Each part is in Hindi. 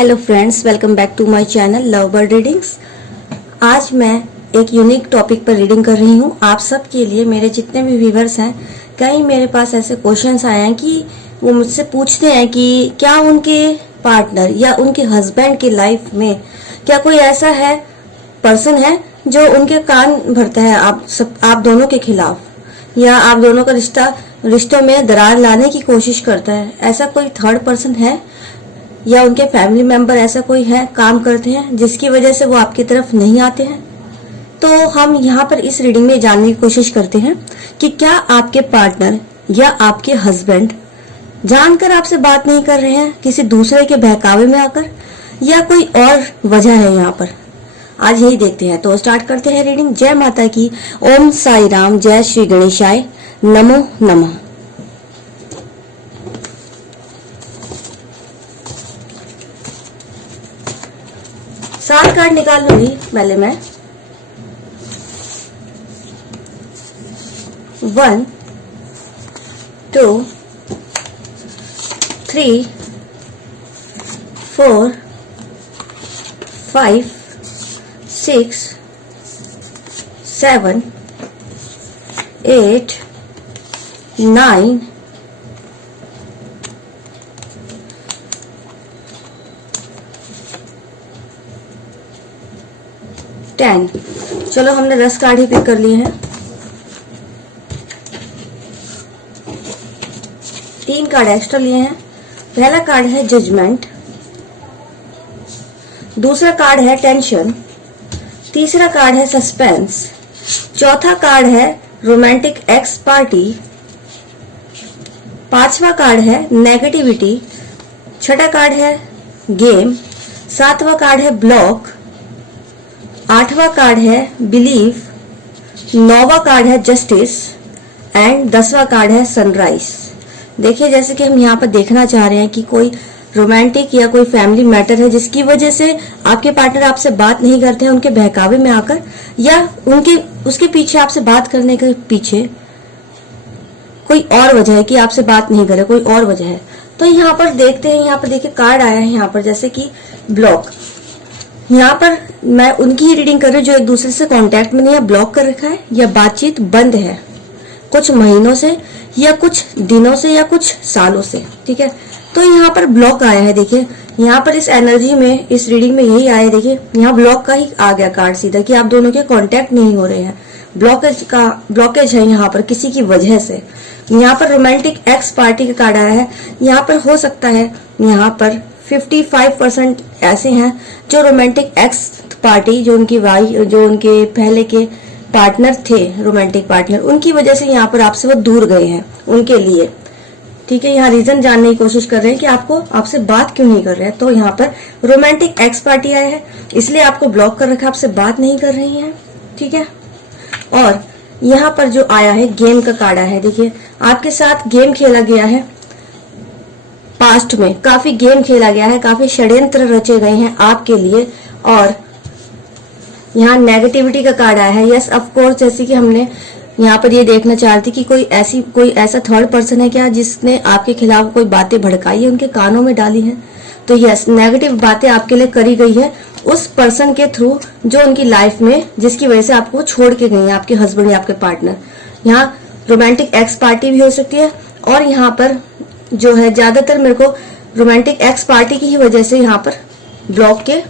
Hello friends, welcome back to my channel love bird readings. आज मैं एक यूनिक टॉपिक पर रीडिंग कर रही हूँ आप सब के लिए। मेरे जितने भी व्यूवर्स हैं, कई मेरे पास ऐसे क्वेश्चंस आए हैं कि वो मुझसे पूछते हैं कि क्या उनके पार्टनर या उनके हस्बैंड की लाइफ में क्या कोई ऐसा है पर्सन है जो उनके कान भरता है आप दोनों के खिलाफ, या आप दोनों का रिश्तों में दरार लाने की कोशिश करता है। ऐसा कोई थर्ड पर्सन है या उनके फैमिली मेंबर ऐसा कोई है काम करते हैं जिसकी वजह से वो आपकी तरफ नहीं आते हैं। तो हम यहाँ पर इस रीडिंग में जानने की कोशिश करते हैं कि क्या आपके पार्टनर या आपके हस्बैंड जानकर आपसे बात नहीं कर रहे हैं किसी दूसरे के बहकावे में आकर, या कोई और वजह है यहाँ पर। आज यही देखते हैं। तो स्टार्ट करते हैं रीडिंग। जय माता की। ओम साई राम, जय श्री गणेशाय, नमो नमः। सात कार्ड निकाल लूंगी पहले मैं। 1 2 3 4 5 6 7 8 9 10। चलो, हमने 10 कार्ड ही पिक कर लिए हैं। 3 कार्ड एक्स्ट्रा लिए हैं। पहला कार्ड है जजमेंट, दूसरा कार्ड है टेंशन, तीसरा कार्ड है सस्पेंस, चौथा कार्ड है रोमांटिक एक्स पार्टी, पांचवा कार्ड है नेगेटिविटी, छठा कार्ड है गेम, सातवां कार्ड है ब्लॉक, आठवां कार्ड है बिलीव, नौवां कार्ड है जस्टिस एंड 10वां कार्ड है सनराइज। देखिए, जैसे कि हम यहाँ पर देखना चाह रहे हैं कि कोई रोमांटिक या कोई फैमिली मैटर है जिसकी वजह से आपके पार्टनर आपसे बात नहीं करते हैं उनके बहकावे में आकर, या उसके पीछे आपसे बात करने के पीछे कोई और वजह है कि आपसे बात नहीं करे, कोई और वजह है। तो यहाँ पर देखते हैं, यहाँ पर देखिए कार्ड आया है यहाँ पर जैसे कि ब्लॉक। यहाँ पर मैं उनकी ही रीडिंग कर रही हूँ जो एक दूसरे से कांटेक्ट में नहीं है, ब्लॉक कर रखा है या बातचीत बंद है कुछ महीनों से या कुछ दिनों से या कुछ सालों से। ठीक है, तो यहाँ पर ब्लॉक आया है। देखिए, यहाँ पर इस एनर्जी में, इस रीडिंग में यही आया है। देखिए, यहाँ ब्लॉक का ही आ गया कार्ड सीधा कि आप दोनों के कांटेक्ट नहीं हो रहे हैं, ब्लॉकेज है यहाँ पर किसी की वजह से। यहाँ पर रोमांटिक एक्स पार्टी का कार्ड आया है। यहाँ पर हो सकता है यहाँ पर 55% ऐसे हैं जो रोमांटिक एक्स पार्टी, जो उनके पहले के पार्टनर थे, रोमांटिक पार्टनर, उनकी वजह से यहाँ पर आपसे वो दूर गए हैं उनके लिए। ठीक है, यहाँ रीजन जानने की कोशिश कर रहे हैं कि आपसे बात क्यों नहीं कर रहे हैं। तो यहाँ पर रोमांटिक एक्स पार्टी आया है, इसलिए आपको ब्लॉक कर रखा है, आपसे बात नहीं कर रही है। ठीक है, और यहाँ पर जो आया है गेम का कार्ड आया है। देखिए, आपके साथ गेम खेला गया है, पास्ट में काफी गेम खेला गया है, काफी षड्यंत्र रचे गए हैं आपके लिए। और यहाँ नेगेटिविटी का कार्ड आया है। यस, ऑफ कोर्स, जैसे कि हमने यहाँ पर ये देखना चाहती कि कोई ऐसा थर्ड पर्सन है क्या जिसने आपके खिलाफ कोई बातें भड़काई है, उनके कानों में डाली है। तो यस, नेगेटिव बातें आपके लिए करी गई है उस पर्सन के थ्रू जो उनकी लाइफ में, जिसकी वजह से आपको छोड़ के गई है, आपके हस्बैंड या आपके पार्टनर। यहाँ रोमांटिक एक्स पार्टी भी हो सकती है, और यहाँ पर जो है ज्यादातर मेरे को रोमांटिक एक्स पार्टी की ही वजह से यहाँ पर ब्लॉक के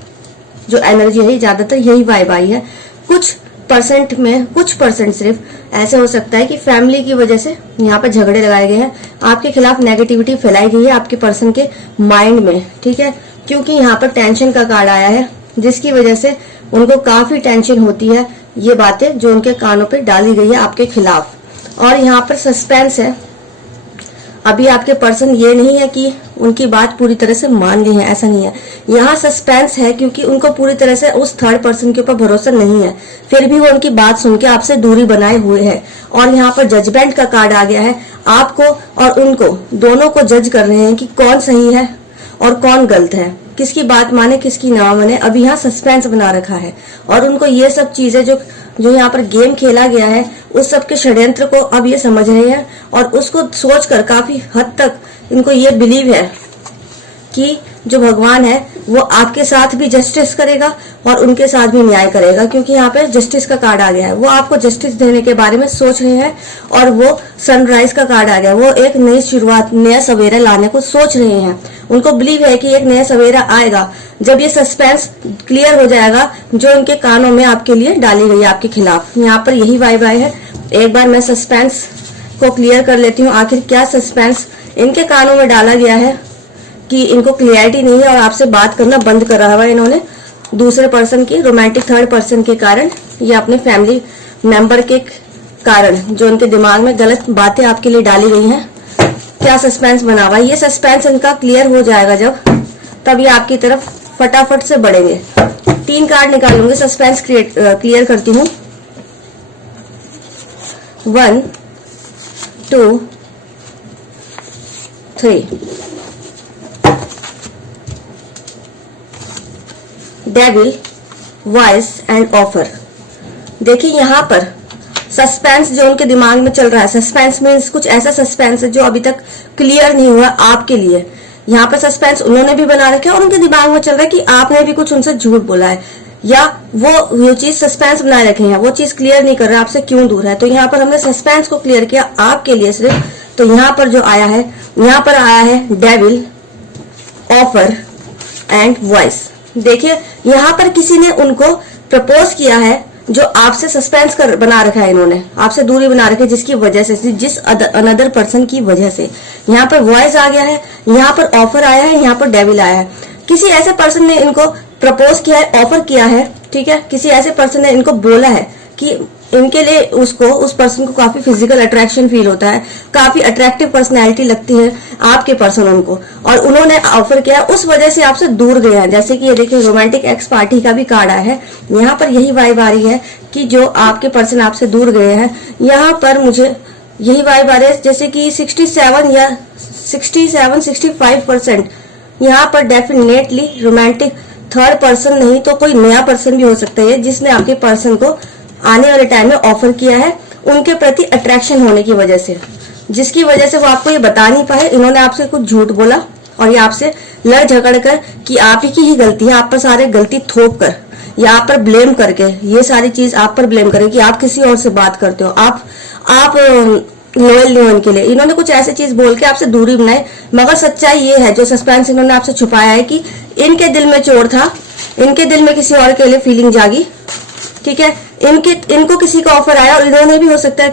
जो एनर्जी है ज्यादातर यही वाइब आई है। कुछ परसेंट सिर्फ ऐसे हो सकता है कि फैमिली की वजह से यहाँ पर झगड़े लगाए गए हैं, आपके खिलाफ नेगेटिविटी फैलाई गई है आपके पर्सन के माइंड में। ठीक है, क्योंकि यहाँ पर टेंशन का कार्ड आया है जिसकी वजह से उनको काफी टेंशन होती है, ये बातें जो उनके कानों पे डाली गई है आपके खिलाफ। और यहाँ पर सस्पेंस है। अभी आपके पर्सन ये नहीं है कि उनकी बात पूरी तरह से मान गए हैं, ऐसा नहीं है। यहाँ सस्पेंस है क्योंकि उनको पूरी तरह से उस थर्ड पर्सन के ऊपर भरोसा नहीं है, फिर भी वो उनकी बात सुन के आपसे दूरी बनाए हुए है। और यहाँ पर जजमेंट का कार्ड आ गया है। आपको और उनको दोनों को जज कर रहे हैं कि कौन सही है और कौन गलत है, किसकी बात माने किसकी ना माने। अभी यहाँ सस्पेंस बना रखा है, और उनको ये सब चीजें जो यहाँ पर गेम खेला गया है उस सब के षड्यंत्र को अब ये समझ रहे हैं, और उसको सोचकर काफी हद तक इनको ये बिलीव है कि जो भगवान है वो आपके साथ भी जस्टिस करेगा और उनके साथ भी न्याय करेगा, क्योंकि यहाँ पे जस्टिस का कार्ड आ गया है। वो आपको जस्टिस देने के बारे में सोच रहे हैं और वो सनराइज का कार्ड आ गया, वो एक नई शुरुआत, नया सवेरा लाने को सोच रहे हैं। उनको बिलीव है कि एक नया सवेरा आएगा जब ये सस्पेंस क्लियर हो जाएगा जो उनके कानों में आपके लिए डाली गई है आपके खिलाफ। यहाँ पर यही वाइब आई है। एक बार मैं सस्पेंस को क्लियर कर लेती हूँ, आखिर क्या सस्पेंस इनके कानों में डाला गया है कि इनको क्लियरिटी नहीं है और आपसे बात करना बंद करा हुआ है इन्होंने दूसरे पर्सन की, रोमांटिक थर्ड पर्सन के कारण या अपने फैमिली मेंबर के कारण, जो उनके दिमाग में गलत बातें आपके लिए डाली गई हैं। क्या सस्पेंस बना हुआ है, ये सस्पेंस इनका क्लियर हो जाएगा जब, तब ये आपकी तरफ फटाफट से बढ़ेंगे। 3 कार्ड निकालूंगी, सस्पेंस क्लियर करती हूँ। 1 2 3। Devil, voice and offer. देखिए यहाँ पर सस्पेंस जो उनके दिमाग में चल रहा है, सस्पेंस मीन्स कुछ ऐसा सस्पेंस है जो अभी तक क्लियर नहीं हुआ आपके लिए। यहाँ पर सस्पेंस उन्होंने भी बना रखा है और उनके दिमाग में चल रहा है कि आपने भी कुछ उनसे झूठ बोला है, या वो चीज सस्पेंस बनाए रखे हैं, वो चीज क्लियर नहीं कर रहा आपसे क्यों दूर है। तो यहाँ पर हमने सस्पेंस को क्लियर किया आपके लिए सिर्फ। तो यहाँ पर जो आया है, यहाँ पर आया है डेविल, ऑफर एंड वॉइस। देखिए यहाँ पर किसी ने उनको प्रपोज किया है जो आपसे सस्पेंस कर बना रखा है, इन्होंने आपसे दूरी बना रखी है जिसकी वजह से, जिस अनदर पर्सन की वजह से। यहाँ पर वॉइस आ गया है, यहाँ पर ऑफर आया है, यहाँ पर डेविल आया है। किसी ऐसे पर्सन ने इनको प्रपोज किया है, ऑफर किया है, ठीक है। किसी ऐसे पर्सन ने इनको बोला है कि इनके लिए उस पर्सन को काफी फिजिकल अट्रैक्शन फील होता है, काफी अट्रैक्टिव पर्सनैलिटी लगती है आपके पर्सन उनको, और उन्होंने ऑफर किया, उस वजह से आपसे दूर गए हैं। जैसे कि ये देखिए रोमांटिक एक्स पार्टी का भी कार्ड आया है। यहाँ पर यही वाइब आ रही है कि जो आपके पर्सन आपसे दूर गए हैं, यहाँ पर मुझे यही वाइब आ रही है जैसे कि 67 या 65% यहाँ पर डेफिनेटली रोमांटिक थर्ड पर्सन नहीं तो कोई नया पर्सन भी हो सकता है जिसने आपके पर्सन को आने वाले टाइम में ऑफर किया है उनके प्रति अट्रैक्शन होने की वजह से, जिसकी वजह से वो आपको ये बता नहीं पाए। इन्होंने आपसे कुछ झूठ बोला और ये आपसे लड़ झगड़ कर कि आप ही की ही गलती है, आप पर सारे गलती थोप कर या आप पर ब्लेम करके, ये सारी चीज आप पर ब्लेम करे कि आप किसी और से बात करते हो, आप लॉयल नहीं हो इनके लिए। इन्होंने कुछ ऐसी चीज बोल के आपसे दूरी बनाई, मगर सच्चाई ये है, जो सस्पेंस इन्होंने आपसे छुपाया है, कि इनके दिल में चोर था, इनके दिल में किसी और के लिए फीलिंग जागी, ठीक है। इनको किसी का ऑफर आया और इन्होंने भी हो सकता है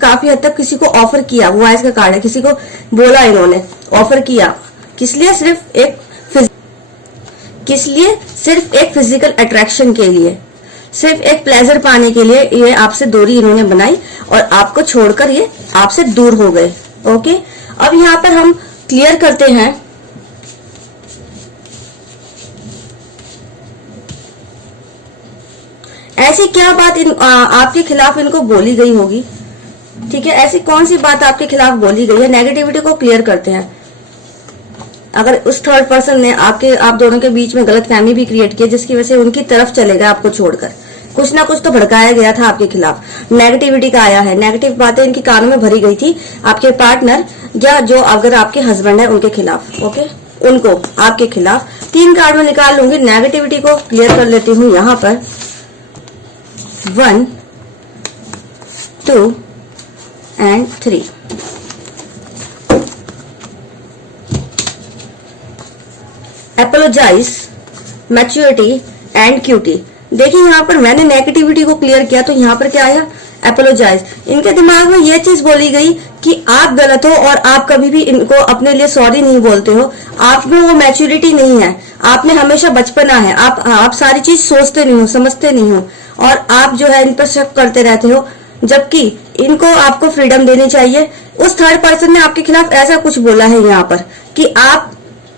काफी हद तक किसी को ऑफर किया, वो वॉइस का कार्ड है, किसी को बोला इन्होंने, ऑफर किया, किस लिए? सिर्फ एक फिजिकल अट्रैक्शन के लिए, सिर्फ एक प्लेजर पाने के लिए ये आपसे दूरी इन्होंने बनाई और आपको छोड़कर ये आपसे दूर हो गए। ओके, अब यहाँ पर हम क्लियर करते हैं ऐसी क्या बात आपके खिलाफ इनको बोली गई होगी, ठीक है। ऐसी कौन सी बात आपके खिलाफ बोली गई है, नेगेटिविटी को क्लियर करते हैं। अगर उस थर्ड पर्सन ने आप दोनों के बीच में गलत फहमी भी क्रिएट की जिसकी वजह से उनकी तरफ चले गए आपको छोड़कर, कुछ ना कुछ तो भड़काया गया था आपके खिलाफ, नेगेटिविटी का आया है, नेगेटिव बातें इनकी कानों में भरी गई थी आपके पार्टनर या जो अगर आपके हस्बैंड है उनके खिलाफ। ओके, उनको आपके खिलाफ 3 कार्ड में निकाल लूंगी, नेगेटिविटी को क्लियर कर लेती हूँ। यहाँ पर 1 2 and 3। Apologise, maturity and QT. देखिए यहाँ पर मैंने नेगेटिविटी को क्लियर किया तो यहाँ पर क्या आया, एपोलोजाइज। इनके दिमाग में ये चीज बोली गई कि आप गलत हो और आप कभी भी इनको अपने लिए सॉरी नहीं बोलते हो, आप में वो मैच्योरिटी नहीं है, आप में हमेशा बचपना है, आप सारी चीज सोचते नहीं हो, समझते नहीं हो और आप जो है इन पर शक करते रहते हो, जबकि इनको आपको फ्रीडम देनी चाहिए। उस थर्ड पर्सन ने आपके खिलाफ ऐसा कुछ बोला है यहाँ पर कि आप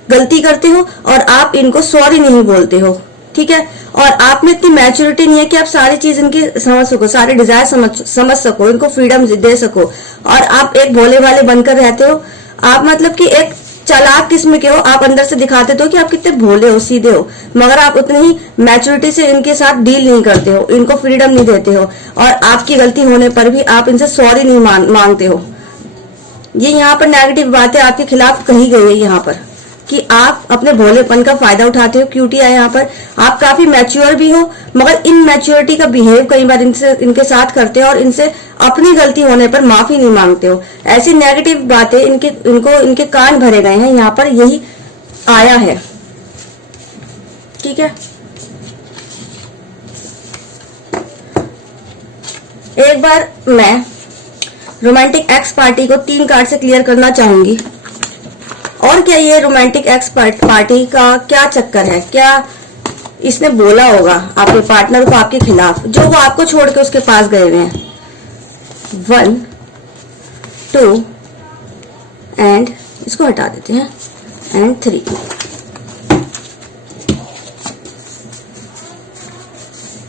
गलती करते हो और आप इनको सॉरी नहीं बोलते हो, ठीक है। और आप में इतनी मैच्योरिटी नहीं है कि आप सारी चीज इनकी समझ सको, सारे डिजायर समझ सको, इनको फ्रीडम दे सको, और आप एक भोले वाले बनकर रहते हो। आप मतलब कि एक चालाक किस्म के हो, आप अंदर से दिखाते हो कि आप कितने भोले हो, सीधे हो, मगर आप उतनी ही मैच्योरिटी से इनके साथ डील नहीं करते हो, इनको फ्रीडम नहीं देते हो और आपकी गलती होने पर भी आप इनसे सॉरी नहीं मांगते हो। ये यहाँ पर नेगेटिव बातें आपके खिलाफ कही गई है यहाँ पर, कि आप अपने भोलेपन का फायदा उठाते हो। क्यूटी है यहाँ पर, आप काफी मैच्योर भी हो, मगर इन मैच्योरिटी का बिहेव कई बार इनके साथ करते हो और इनसे अपनी गलती होने पर माफी नहीं मांगते हो। ऐसी नेगेटिव बातें इनके कान भरे गए हैं, यहाँ पर यही आया है। ठीक है, एक बार मैं रोमांटिक एक्स पार्टी को 3 कार्ड से क्लियर करना चाहूंगी। और क्या ये रोमांटिक एक्स पार्टी का क्या चक्कर है, क्या इसने बोला होगा आपके पार्टनर को आपके खिलाफ, जो वो आपको छोड़ के उसके पास गए हुए हैं। 1 2 एंड इसको हटा देते हैं and 3।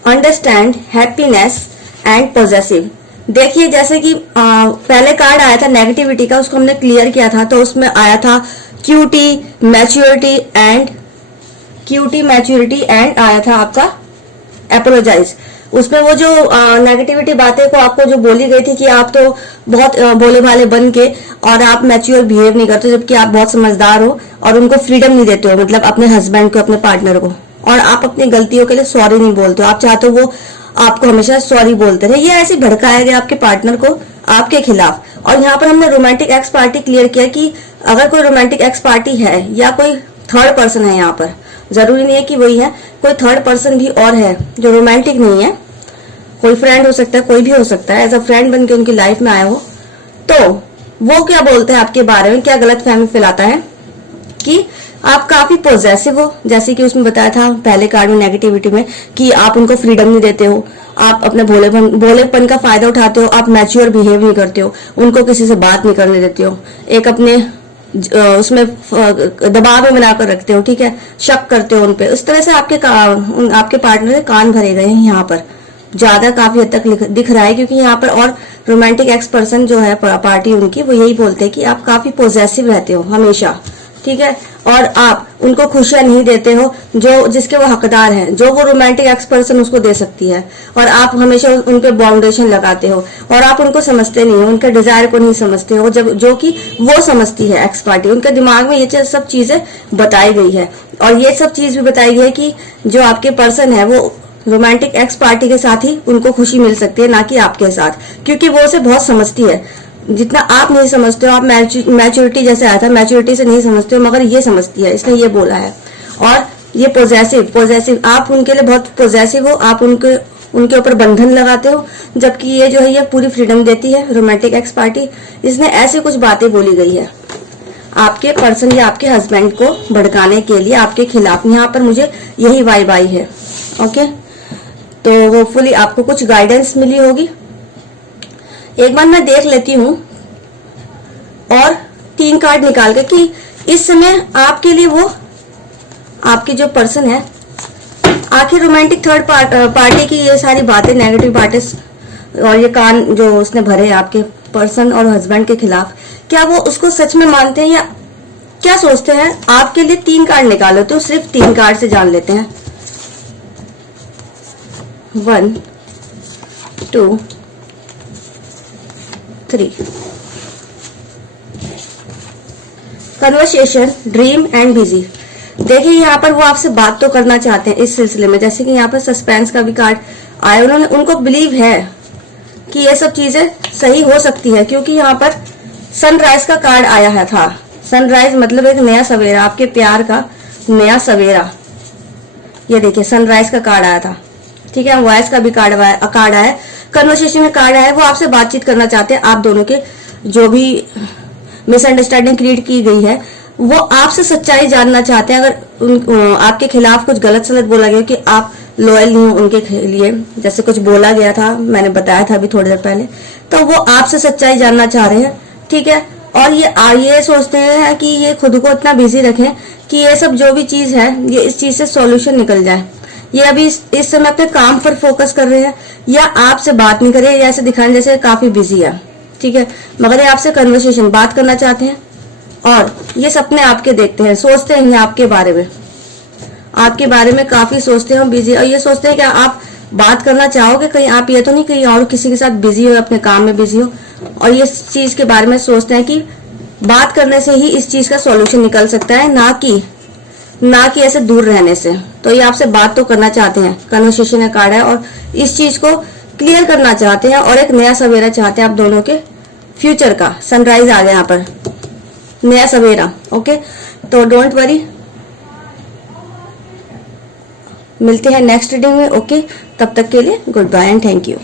Understand, happiness and positive. देखिए जैसे कि पहले कार्ड आया था नेगेटिविटी का, उसको हमने क्लियर किया था, तो उसमें आया था क्यूटी मैच्योरिटी एंड आया था आपका अपोलोजाइज। उसमें वो जो नेगेटिविटी बातें को आपको जो बोली गई थी कि आप तो बहुत भोले भाले बन के और आप मैच्योर बिहेव नहीं करते, जबकि आप बहुत समझदार हो और उनको फ्रीडम नहीं देते हो, मतलब अपने हस्बैंड को, अपने पार्टनर को, और आप अपनी गलतियों के लिए सॉरी नहीं बोलते हो। आप चाहते हो वो आपको हमेशा सॉरी बोलते रहे। ये ऐसे भड़काया गया आपके पार्टनर को आपके खिलाफ। और यहाँ पर हमने रोमांटिक एक्स पार्टी क्लियर किया कि अगर कोई रोमांटिक एक्स पार्टी है या कोई थर्ड पर्सन है, यहाँ पर जरूरी नहीं है कि वही है, कोई थर्ड पर्सन भी और है जो रोमांटिक नहीं है, कोई फ्रेंड हो सकता है, कोई भी हो सकता है, एज अ फ्रेंड बन के उनकी लाइफ में आया हो, तो वो क्या बोलते हैं आपके बारे में, क्या गलत फहमी फैलाता है कि आप काफी पॉजिटिव हो, जैसे कि उसमें बताया था पहले कार्ड में नेगेटिविटी में कि आप उनको फ्रीडम नहीं देते हो, आप अपने भोलेपन का फायदा उठाते हो, आप मैच्योर बिहेव नहीं करते हो, उनको किसी से बात नहीं करने देते हो, एक अपने उसमें दबाव में बनाकर रखते हो। ठीक है, शक करते हो उनपे। उस तरह से आपके पार्टनर के कान भरे गए हैं यहाँ पर, ज्यादा काफी हद तक दिख रहा है, क्योंकि यहाँ पर और रोमांटिक एक्स पर्सन जो है पार्टी उनकी, वो यही बोलते हैं कि आप काफी पॉजिटिव रहते हो हमेशा। ठीक है, और आप उनको खुशियां नहीं देते हो जो जिसके वो हकदार हैं, जो वो रोमांटिक एक्स पर्सन उसको दे सकती है, और आप हमेशा उन पे बाउंडेशन लगाते हो और आप उनको समझते नहीं हो, उनके डिजायर को नहीं समझते हो, जब जो कि वो समझती है एक्स पार्टी। उनके दिमाग में ये सब चीजें बताई गई है, और ये सब चीज भी बताई गई है कि जो आपके पर्सन है वो रोमांटिक एक्स पार्टी के साथ ही उनको खुशी मिल सकती है, ना कि आपके साथ, क्योंकि वो उसे बहुत समझती है, जितना आप नहीं समझते हो। आप मैच्योरिटी जैसे आया था, मैच्योरिटी से नहीं समझते हो, मगर ये समझती है, इसने ये बोला है। और ये पॉजिटिव, आप उनके लिए बहुत पॉजिटिव हो, आप उनके ऊपर बंधन लगाते हो, जबकि ये जो है ये पूरी फ्रीडम देती है रोमांटिक एक्स पार्टी। इसने ऐसी कुछ बातें बोली गई है आपके पर्सन या आपके हस्बैंड को भड़काने के लिए आपके खिलाफ। यहाँ पर मुझे यही वाइब आई है। ओके, तो होपफुली आपको कुछ गाइडेंस मिली होगी। एक बार मैं देख लेती हूँ और 3 कार्ड निकाल के कि इस समय आपके लिए वो आपकी जो पर्सन है, आखिर रोमांटिक थर्ड पार्टी की ये सारी बातें, नेगेटिव बातें और ये कान जो उसने भरे आपके पर्सन और हस्बैंड के खिलाफ, क्या वो उसको सच में मानते हैं या क्या सोचते हैं। आपके लिए 3 कार्ड निकालो, तो सिर्फ 3 कार्ड से जान लेते हैं। 1 2 3। Conversation, dream and busy. देखिए यहाँ पर वो आपसे बात तो करना चाहते हैं इस सिलसिले में, जैसे कि यहाँ पर सस्पेंस का भी कार्ड आया। उनको बिलीव है कि ये सब चीजें सही हो सकती है, क्योंकि यहाँ पर सनराइज का कार्ड आया है था। सनराइज मतलब एक नया सवेरा, आपके प्यार का नया सवेरा। ये देखिए सनराइज का कार्ड आया था। ठीक है, वॉइस का भी कार्ड आया, कन्वर्सेशन में कार्ड आया। वो आपसे बातचीत करना चाहते हैं, आप दोनों के जो भी मिसअंडरस्टैंडिंग क्रिएट की गई है वो आपसे सच्चाई जानना चाहते हैं। अगर आपके खिलाफ कुछ गलत सलत बोला गया कि आप लॉयल नहीं हो उनके लिए, जैसे कुछ बोला गया था, मैंने बताया था अभी थोड़ी देर पहले, तो वो आपसे सच्चाई जानना चाह रहे हैं। ठीक है, और ये सोचते हैं कि ये खुद को इतना बिजी रखें कि ये सब जो भी चीज है ये इस चीज से सॉल्यूशन निकल जाए। ये अभी इस समय अपने काम पर फोकस कर रहे हैं, या आपसे बात नहीं कर रहे, या ऐसे दिखाने जैसे काफी बिजी है। ठीक है, मगर ये आपसे कन्वर्सेशन बात करना चाहते हैं, और ये सपने आपके देखते हैं, सोचते हैं आपके बारे में काफी सोचते हैं बिजी, और ये सोचते हैं कि आप बात करना चाहोगे, कहीं आप ये तो नहीं कहीं और किसी के साथ बिजी हो, अपने काम में बिजी हो, और ये चीज के बारे में सोचते हैं कि बात करने से ही इस चीज का सॉल्यूशन निकल सकता है, ना कि ऐसे दूर रहने से। तो ये आपसे बात तो करना चाहते हैं, कन्वर्सेशन का कार्ड है, और इस चीज को क्लियर करना चाहते हैं और एक नया सवेरा चाहते हैं आप दोनों के फ्यूचर का। सनराइज आ गया यहाँ पर, नया सवेरा। ओके, तो डोंट वरी, मिलते हैं नेक्स्ट रीडिंग में। ओके, तब तक के लिए goodbye and thank you.